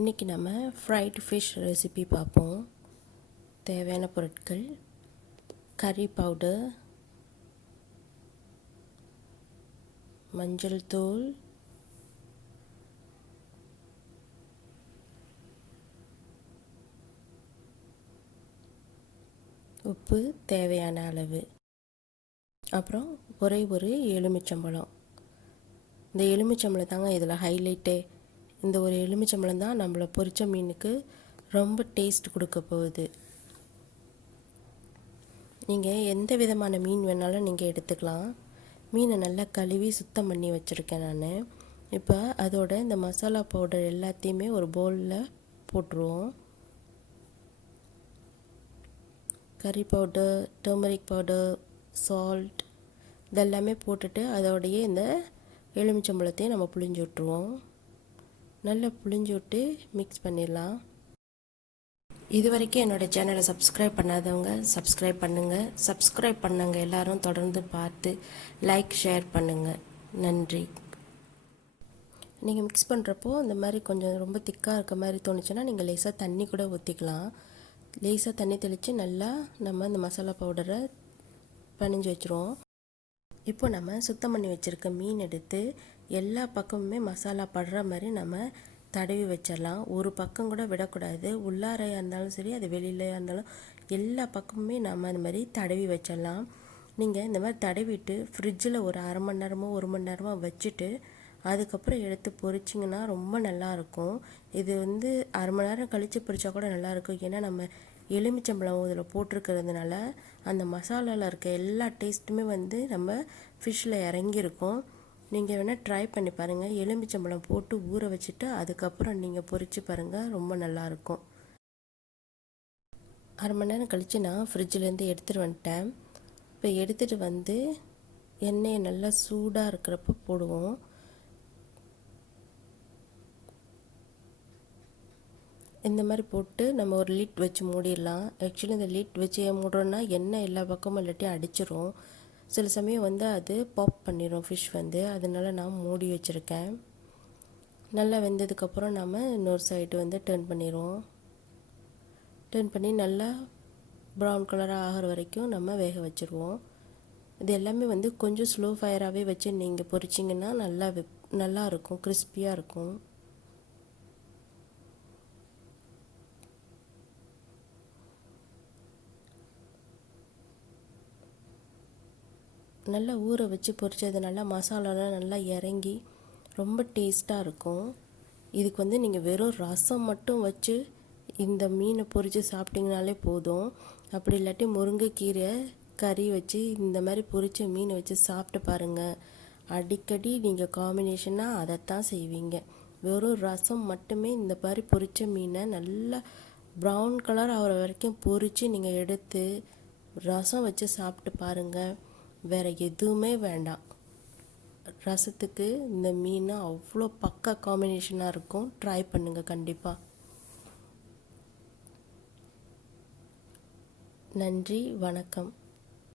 இன்றைக்கி நம்ம fried fish recipe பார்ப்போம். தேவையான பொருட்கள்: கறி பவுடர், மஞ்சள் தூள், உப்பு தேவையான அளவு, அப்புறம் ஒரே ஒரு எலுமிச்சம்பழம். இந்த எலுமிச்சம்பழம் தாங்க இதில் ஹைலைட்டே. இந்த ஒரு எலுமிச்சம்பழம் தான் நம்மளை பொரிச்ச மீனுக்கு ரொம்ப டேஸ்ட் கொடுக்க போகுது. நீங்கள் எந்த விதமான மீன் வேணாலும் நீங்கள் எடுத்துக்கலாம். மீனை நல்லா கழுவி சுத்தம் பண்ணி வச்சுருக்கேன் நான். இப்போ அதோட இந்த மசாலா பவுடர் எல்லாத்தையுமே ஒரு பவுலில் போட்டுருவோம். கறி பவுடர், டர்மரிக் பவுடர், சால்ட் இதெல்லாமே போட்டுட்டு அதோடைய இந்த எலுமிச்சம்பழத்தையும் நம்ம புழிஞ்சு விட்ருவோம். நல்லா புழிஞ்சு விட்டு மிக்ஸ் பண்ணிடலாம். இது வரைக்கும் என்னோடய சேனலை சப்ஸ்கிரைப் பண்ணாதவங்க சப்ஸ்கிரைப் பண்ணுங்கள். சப்ஸ்கிரைப் பண்ணவங்க எல்லோரும் தொடர்ந்து பார்த்து லைக் ஷேர் பண்ணுங்கள். நன்றி. நீங்கள் மிக்ஸ் பண்ணுறப்போ இந்த மாதிரி கொஞ்சம் ரொம்ப திக்காக இருக்க மாதிரி தோணுச்சுன்னா நீங்கள் லேசாக தண்ணி கூட ஊற்றிக்கலாம். லேசாக தண்ணி தெளித்து நல்லா நம்ம இந்த மசாலா பவுடரை பனிஞ்சு வச்சுருவோம். இப்போ நம்ம சுத்தம் பண்ணி வச்சுருக்க மீன் எடுத்து எல்லா பக்கமுமே மசாலா படுற மாதிரி நம்ம தடவி வச்சிடலாம். ஒரு பக்கம் கூட விடக்கூடாது. உள்ளாரையாக இருந்தாலும் சரி, அது வெளியிலையாக இருந்தாலும் எல்லா பக்கமுமே நம்ம அந்த மாதிரி தடவி வச்சிடலாம். நீங்கள் இந்த மாதிரி தடவிட்டு ஃப்ரிட்ஜில் ஒரு அரை மணி நேரமோ 1 மணி நேரமோ வச்சுட்டு அதுக்கப்புறம் எடுத்து பொரிச்சிங்கன்னா ரொம்ப நல்லாயிருக்கும். இது அரை மணி நேரம் கழித்து பொரிச்சா கூட நல்லாயிருக்கும். ஏன்னா நம்ம எலுமிச்சம்பழம் இதில் போட்டிருக்கிறதுனால அந்த மசாலாவில் இருக்க எல்லா டேஸ்ட்டுமே நம்ம ஃபிஷ்ஷில் இறங்கியிருக்கும். நீங்கள் வேணால் ட்ரை பண்ணி பாருங்கள். எலுமிச்சம்பழம் போட்டு ஊற வச்சுட்டு அதுக்கப்புறம் நீங்கள் பொரித்து பாருங்கள், ரொம்ப நல்லாயிருக்கும். அரை மணி நேரம் கழித்து நான் ஃப்ரிட்ஜிலேருந்து எடுத்துகிட்டு வந்துட்டேன். இப்போ எடுத்துகிட்டு எண்ணெயை நல்லா சூடாக இருக்கிறப்ப போடுவோம். இந்த மாதிரி போட்டு நம்ம ஒரு லிட் வச்சு மூடிடலாம். ஆக்சுவலி இந்த லிட் வச்சு மூடுறோன்னா எண்ணெய் எல்லா பக்கமும் இல்லாட்டி அடிச்சிரும். சில சமயம் அது பாப் பண்ணிடும் ஃபிஷ். அதனால நான் மூடி வச்சுருக்கேன். நல்லா வெந்ததுக்கப்புறம் நம்ம இன்னொரு சைடு டர்ன் பண்ணிடுவோம். டர்ன் பண்ணி நல்லா ப்ரௌன் கலராக ஆகிற வரைக்கும் நம்ம வேக வச்சுருவோம். இது எல்லாமே கொஞ்சம் ஸ்லோ ஃபயராகவே வச்சு நீங்கள் பொரிச்சிங்கன்னா நல்லா இருக்கும், கிறிஸ்பியாக இருக்கும். நல்லா ஊற வச்சு பொரிச்சதுனால மசாலாலாம் நல்லா இறங்கி ரொம்ப டேஸ்ட்டாக இருக்கும். இதுக்கு நீங்கள் வெறும் ரசம் மட்டும் வச்சு இந்த மீனை பொரித்து சாப்பிட்டிங்கனாலே போதும். அப்படி இல்லாட்டி முருங்கைக்கீரை கறி வச்சு இந்த மாதிரி பொரித்த மீனை வச்சு சாப்பிட்டு பாருங்கள். அடிக்கடி நீங்கள் காம்பினேஷனாக அதைத்தான் செய்வீங்க. வெறும் ரசம் மட்டுமே இந்த மாதிரி பொரித்த மீனை நல்லா ப்ரௌன் கலர் ஆகிற வரைக்கும் பொரித்து நீங்கள் எடுத்து ரசம் வச்சு சாப்பிட்டு பாருங்கள். வேறு எதுவுமே வேண்டாம். ரசத்துக்கு இந்த மீன் அவ்வளோ பக்கா காம்பினேஷனாக இருக்கும். ட்ரை பண்ணுங்கள் கண்டிப்பாக. நன்றி, வணக்கம்.